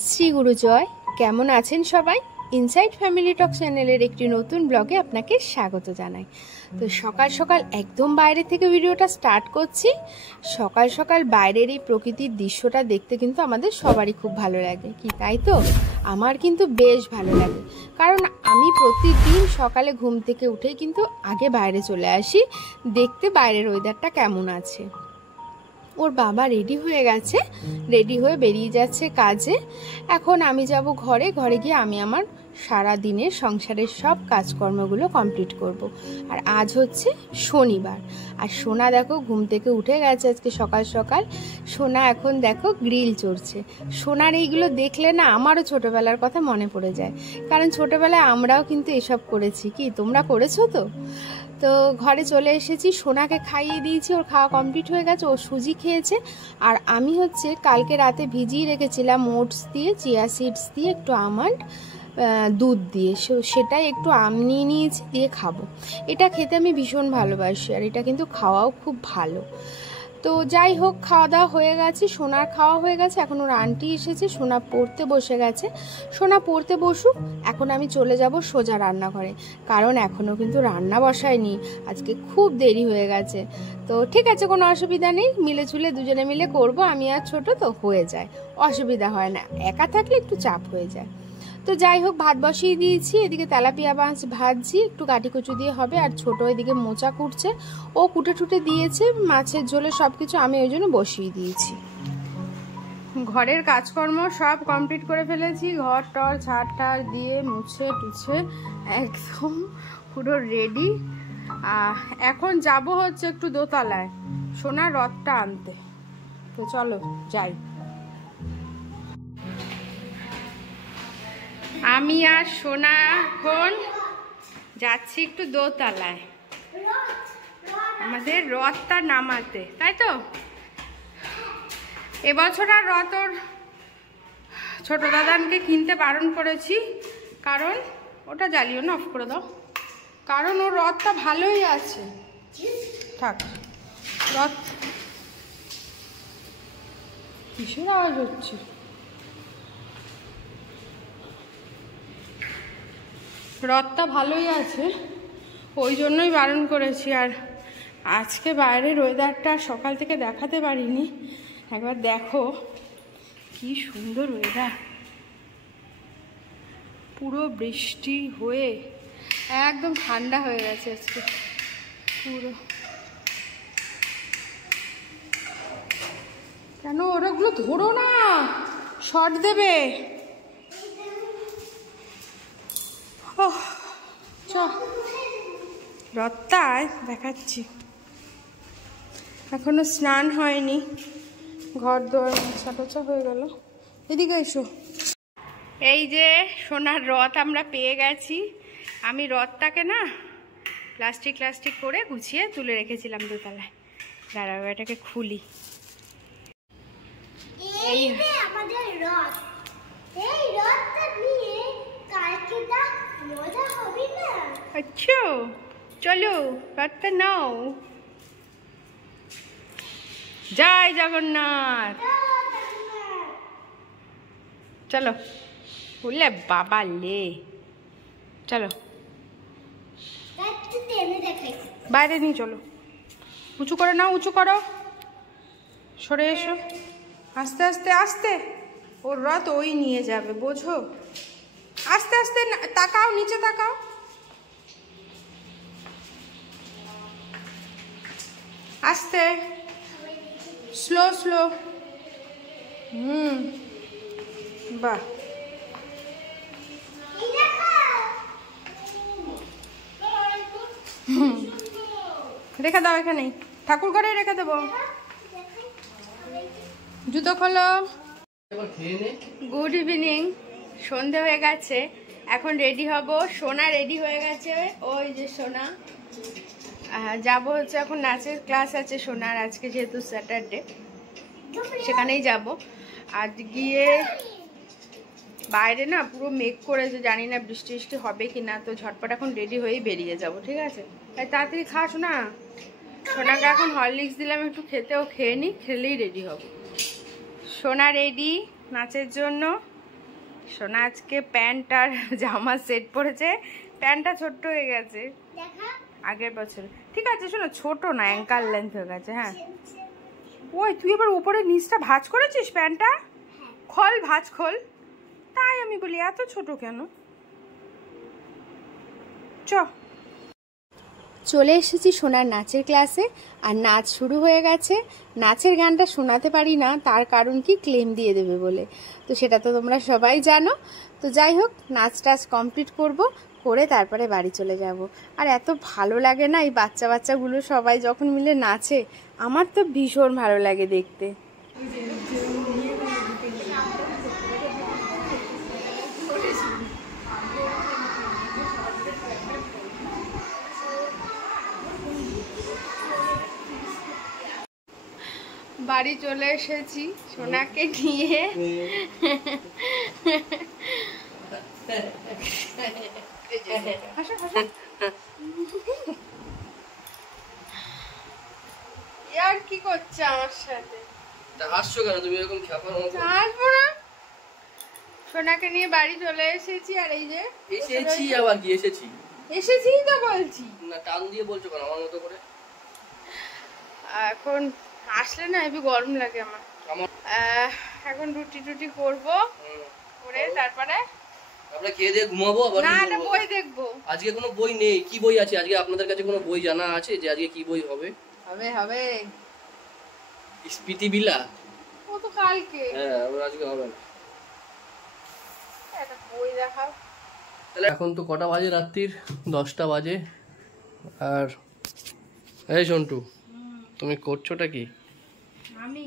শ্রী গুরু জয়। কেমন আছেন সবাই? ইনসাইড ফ্যামিলি টক চ্যানেলের একটি নতুন ব্লগে আপনাকে স্বাগত জানাই। তো সকাল সকাল একদম বাইরে থেকে ভিডিওটা স্টার্ট করছি। সকাল সকাল বাইরের এই প্রকৃতির দৃশ্যটা দেখতে কিন্তু আমাদের সবারই খুব ভালো লাগে, কি তাই তো? আমার কিন্তু বেশ ভালো লাগে, কারণ আমি প্রতিদিন সকালে ঘুম থেকে উঠেই কিন্তু আগে বাইরে চলে আসি দেখতে বাইরের ওয়েদারটা কেমন আছে। ওর বাবা রেডি হয়ে গেছে, রেডি হয়ে বেরিয়ে যাচ্ছে কাজে। এখন আমি যাব ঘরে গিয়ে আমি আমার সারা দিনের সংসারের সব কাজকর্মগুলো কমপ্লিট করব। আর আজ হচ্ছে শনিবার, আর সোনা দেখো ঘুম থেকে উঠে গেছে আজকে সকাল সকাল। সোনা এখন দেখো গ্রিল চড়ছে। সোনার এইগুলো দেখলে না আমারও ছোটবেলার কথা মনে পড়ে যায়, কারণ ছোটবেলায় আমরাও কিন্তু এসব করেছি। কি তোমরা করেছো? তো ঘরে চলে এসেছি, সোনাকে খাইয়ে দিয়েছি, ওর খাওয়া কমপ্লিট হয়ে গেছে, ও সুজি খেয়েছে। আর আমি হচ্ছে কালকে রাতে ভিজিয়ে রেখেছিলাম ওটস দিয়ে, চিয়া সিডস দিয়ে, একটু আমন্ড, দুধ দিয়ে, সেটাই একটু আম নিয়ে নিয়েছি, দিয়ে খাবো। এটা খেতে আমি ভীষণ ভালোবাসি, আর এটা কিন্তু খাওয়াও খুব ভালো। তো যাই হোক, খাওয়া দাওয়া হয়ে গেছে, সোনার খাওয়া হয়ে গেছে। এখন ওর আন্টি এসেছে, সোনা পড়তে বসে গেছে। সোনা পড়তে বসুক, এখন আমি চলে যাব সোজা রান্নাঘরে, কারণ এখনও কিন্তু রান্না বসায়নি, আজকে খুব দেরি হয়ে গেছে। তো ঠিক আছে, কোনো অসুবিধা নেই, মিলে চুলে দুজনে মিলে করব। আমি আর ছোট তো হয়ে যায়, অসুবিধা হয় না। একা থাকলে একটু চাপ হয়ে যায়। তো যাই হোক, ভাত বসিয়ে দিয়েছি, এদিকে তেলাপিয়া মাছ ভাজছি, একটু কাটি কুচু দিয়ে হবে। আর ছোট এদিকে মোচা কুটছে, ও কুটে টুটে দিয়েছে মাছের ঝোলে সব কিছু, আমি ওই জন্য বসিয়ে দিয়েছি। ঘরের কাজকর্ম সব কমপ্লিট করে ফেলেছি, ঘর টর ঝাড় টাড় দিয়ে মুছে টুছে একদম পুরো রেডি। এখন যাব হচ্ছে একটু দোতলায় সোনার রথটা আনতে। তো চলো যাই। আমি আর সোনা এখন যাচ্ছি একটু দোতলায় আমাদের রথটা নামাতে, তাই তো? এবছর আর রথ ওর ছোট দাদানকে কিনতে বারণ করেছি, কারণ ওটা জ্বালিও না, অফ করে দাও, কারণ ওর রথটা ভালোই আছে। থাক, রথ কিসের আওয়াজ হচ্ছে? রথটা ভালোই আছে, ওই জন্যই বারণ করেছি। আর আজকে বাইরের ওয়েদারটা সকাল থেকে দেখাতে পারিনি, একবার দেখো কি সুন্দর ওয়েদার, পুরো বৃষ্টি হয়ে একদম ঠান্ডা হয়ে গেছে আজকে পুরো। কেন ওরাগুলো ধরো না, শর্ট দেবে। রথটায় দেখাচ্ছি, এখনো স্নান হয়নি, ঘর দোয়ার মোছা টোছা হয়ে গেল। এদিকে এসো। এই যে সোনার রথ আমরা পেয়ে গেছি। আমি রথটাকে না প্লাস্টিক করে গুছিয়ে তুলে রেখেছিলাম দোতলায়। দাঁড়াও, এটাকে খুলি। এই আমাদের রথ, এই রথটা নিয়ে কালকে দা মজা হবে না? আচ্ছা চলো রথটা নাও। জয় জগন্নাথ। চলো, বললে বাবা লে, চলো বাইরে নিয়ে চলো। উঁচু করে নাও, উঁচু করো, সরে এসো, আস্তে আস্তে আস্তে। ওর রথ ওই নিয়ে যাবে, বোঝো? আস্তে আস্তে তাকাও, নিচে তাকাও। আস্তে, স্লো স্লো। বাহ, রেখে দাও এখানেই, ঠাকুর ঘরে রেখে দেবো। জুতো খোলো। গুড ইভিনিং, সন্ধে হয়ে গেছে, এখন রেডি হব। সোনা রেডি হয়ে গেছে, ওই যে সোনা। যাব হচ্ছে, এখন নাচের ক্লাস আছে সোনার, আজকে যেহেতু স্যাটারডে, সেখানেই যাব। আর গিয়ে বাইরে না পুরো মেঘ করেছে, জানি না বৃষ্টি হবে কি না। তো ঝটপট এখন রেডি হয়েই বেরিয়ে যাব, ঠিক আছে? তাই তাড়াতাড়ি খাস না। সোনাকে এখন হরলিক্স দিলাম একটু খেতে, ও খেয়ে নি, খেলেই রেডি হব। সোনা রেডি নাচের জন্য, সোনা আজকে প্যান্ট আর জামা সেট পরেছে, প্যান্টটা ছোট্ট হয়ে গেছে আগের বছর। ঠিক আছে শোনো, ছোট না, অ্যাঙ্কাল লেন্থ হয়ে গেছে। হ্যাঁ ওই তুই এবার উপরে নিচটা ভাঁজ করেছিস প্যান্টটা? খোল, ভাঁজ খোল। তাই আমি বলি এত ছোট কেন। চলে এসেছি সোনার নাচের ক্লাসে, আর নাচ শুরু হয়ে গেছে। নাচের গানটা শোনাতে পারি না, তার কারণ কি, ক্লেম দিয়ে দেবে বলে। তো সেটা তো তোমরা সবাই জানো। তো যাই হোক, নাচ টাচ কমপ্লিট করে তারপরে বাড়ি চলে যাব। আর এত ভালো লাগে না এই বাচ্চাগুলো সবাই যখন মিলে নাচে, আমার তো ভীষণ ভালো লাগে দেখতে। বাড়ি চলে এসেছি সোনাকে নিয়ে। আর কি করছে আমার সাথে? হাসছো কেন তুমি এরকম? হাসবো না, সোনাকে নিয়ে বাড়ি চলে এসেছি। আর এই যে এসেছি, আবার কি এসেছি? এসেছি তো বলছি না, টান দিয়ে বলছো কেন আমার মতো করে? এখন আসলে না হেবি গরম লাগে আমার। এখন রুটি টুটি করবো, করে তারপরে আমরা খেয়ে দিয়ে ঘুমাবো। আবার না, বই দেখবো। আজকে কোনো বই নেই। কি বই আছে আজকে? আপনাদের কাছে কোনো বই জানা আছে যে আজকে কি বই হবে? হবে স্পিতি বিলা, ও তো কালকে। হ্যাঁ, আজকে হবে না। একটা বই দেখাও তাহলে। এখন তো কটা বাজে? রাত্রির 10টা বাজে। আর এই সন্টু, তুমি করছোটা কি? আমি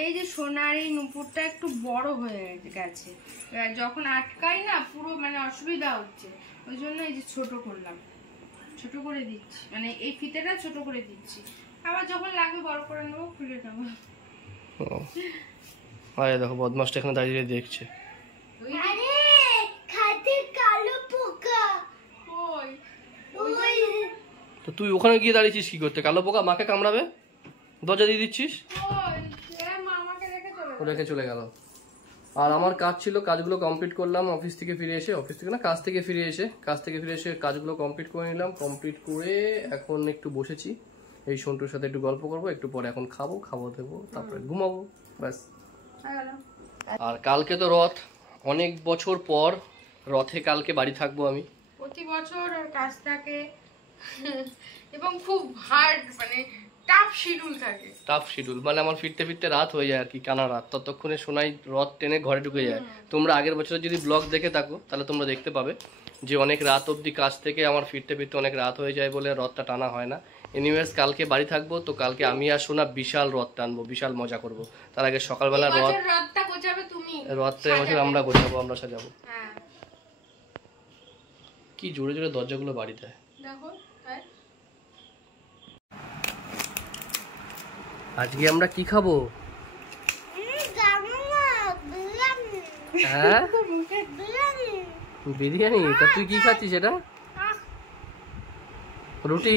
এই যে সোনার এই নুপুরটা একটু বড় হয়ে গেছে, যখন আটকাই না পুরো মানে অসুবিধা হচ্ছে, ওই জন্য এই যে ছোট করলাম, ছোট করে দিচ্ছি, মানে এই ফিতেটা ছোট করে দিচ্ছি। আবার যখন লাগবে বড় করে নেবো, খুলে নেবো। আরে দেখো বদমাসটা এখানে দাঁড়িয়ে দেখছে। তো তুই ওখানে গিয়ে দাঁড়িয়েছিস কি করতে? কালো পোকা মাকে কামড়াবে, দরজা দিয়ে দিচ্ছিস। রেখে চলে গেল। আর আমার কাজ ছিল, কাজগুলো কমপ্লিট করলাম। কাজ থেকে ফিরে এসে কাজগুলো কমপ্লিট করে নিলাম। কমপ্লিট করে এখন একটু বসেছি, এই সন্টুর সাথে একটু গল্প করবো। একটু পরে এখন খাবো দেবো, তারপরে ঘুমাবো, ব্যাস। আর কালকে তো রথ, অনেক বছর পর রথে কালকে বাড়ি থাকবো আমি। প্রতি বছর ওর কাজ থাকে এবং খুব হার্ড, মানে টাফ শিডিউল, মানে আমার ফিরতে রাত হয়ে যায় আর কি, কানা রাত। ততক্ষণে সোনাই রথ টেনে ঘরে ঢুকে যায়। তোমরা আগের বছর যদি ব্লগ দেখে থাকো তাহলে তোমরা দেখতে পাবে যে অনেক রাত অবধি কাজ থেকে আমার ফিরতে অনেক রাত হয়ে যায় বলে রথটা টানা হয় না। এনিওয়েজ কালকে বাড়ি থাকবো, তো কালকে আমি আর সোনা বিশাল রথ টানবো, বিশাল মজা করব। তার আগে সকালবেলা রথটা এবছর আমরা গোছাবো, আমরা সাজাবো। কি জোরে জোরে দরজাগুলো বাড়ি দেয় দেখো। আজকে আমরা কি খাবো? হ্যাঁ, বিরিয়ানি। তা তুই কি খাচ্ছিস? এটা রুটি।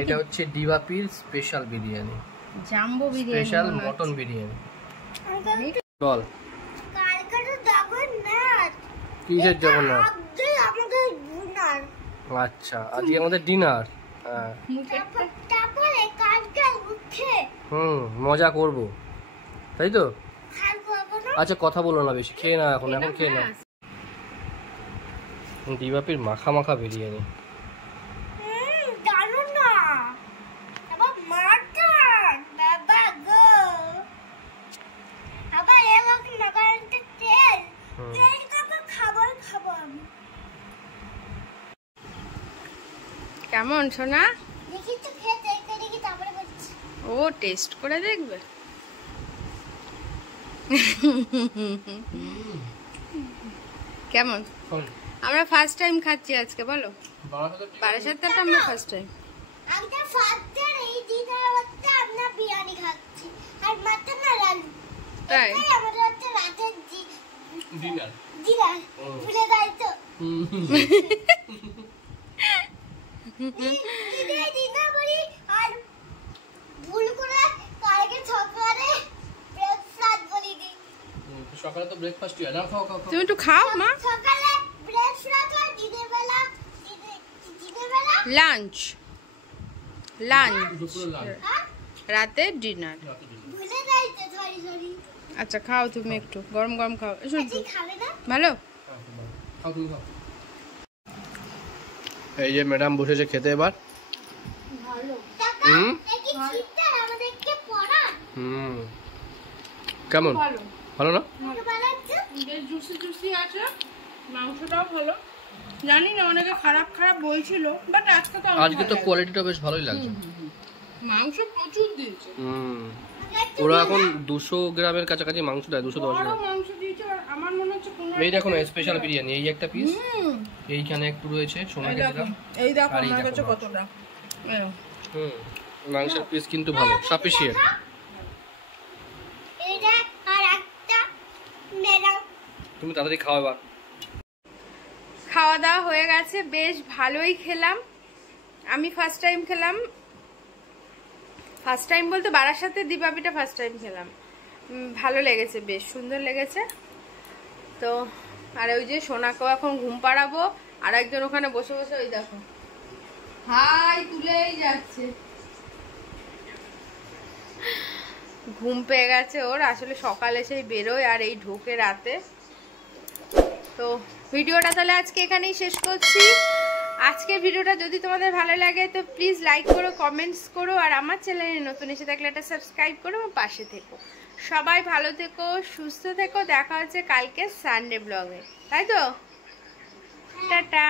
এটা হচ্ছে ডিবাপির special biryani, jumbo biryani, special mutton biryani. বল কিসের জগন্নাথ? আচ্ছা, আজকে আমাদের ডিনার। মজা করব, তাই তো? আচ্ছা কথা বলো না বেশি, খেয়ে না এখন খেয়ে না। ডিবাপির মাখা বিরিয়ানি। কেমন সোনা? ও টেস্ট করে দেখবে। কেমন? আমরা ফার্স্ট টাইম খাচ্ছি আজকে, বলো। বারাসাতটা আমরা ফার্স্ট টাইম। তাই ভুল করে সকালে তো ব্রেকফাস্ট হয় না, খাও খাও খাও। তুমি একটু খাও মা। সকালে ব্রেকফাস্ট হয়, দিনের বেলা লাঞ্চ, লাঞ্চ, দুপুরে লাঞ্চ, রাতে ডিনার। রাতে dinner। ভুলে যাইতে সরি আচ্ছা খাও তুমি একটু, গরম গরম খাও। এসো একটু। খাবে না ভালো। খাও তুমি খাও। এই যে ম্যাডাম বসেছে খেতে এবার। হুম দেখি চিন্তা আমাদেরকে পড়ান হুম কেমন, ভালো, ভালো না? আমাকে বানাচ্ছে বেশ জুসি জুসি আছে, মাংসটাও ভালো। জানি না অনেকে খারাপ খারাপ বলছিল, বাট আজকে তো আজকে তো কোয়ালিটিটা বেশ ভালোই লাগছে। মাংস প্রচুর দিয়েছে, হুম ওরা এখন 200 গ্রামের কাছাকাছি মাংস দেয়, 210 বড় গ্রাম। মাংস দিয়েছে। আর আমার মনে হচ্ছে কোনো এই দেখো না স্পেশাল বিরিয়ানি, এই একটা পিস, এইখানে একটু রয়েছে সোনা গেছিলাম। এই দেখো আর এই আমার দেখো কাছে মাংস। কতটা। হুম মাংসের পিস কিন্তু ভালো, সাফিসিয়েন্ট। এটা আর একটা মেরাও তুমি তাড়াতাড়ি খাও এবার। খাওয়া দাওয়া হয়ে গেছে, বেশ ভালোই খেলাম। আমি ফার্স্ট টাইম খেলাম, ফার্স্ট টাইম বলতে বারাসাতে দীপাবিটা ফার্স্ট টাইম খেলাম। ভালো লেগেছে, বেশ সুন্দর লেগেছে। তো আর ওই যে সোনাকেও এখন ঘুম পাড়াবো, আর একজন ওখানে বসে বসে ওই দেখো হাই তুলেই যাচ্ছে, ঘুম পেয়ে গেছে ওর। আসলে সকালে সেই বেরোয় আর এই ঢোকে রাতে। তো ভিডিওটা তাহলে আজকে এখানেই শেষ করছি। আজকের ভিডিওটা যদি তোমাদের ভালো লাগে তো প্লিজ লাইক করো, কমেন্টস করো, আর আমার চ্যানেলে নতুন এসে থাকলে একটা সাবস্ক্রাইব করো এবং পাশে থেকো। সবাই ভালো থেকো, সুস্থ থেকো। দেখা হচ্ছে কালকে সানডে ব্লগে, তাই তো? টাটা।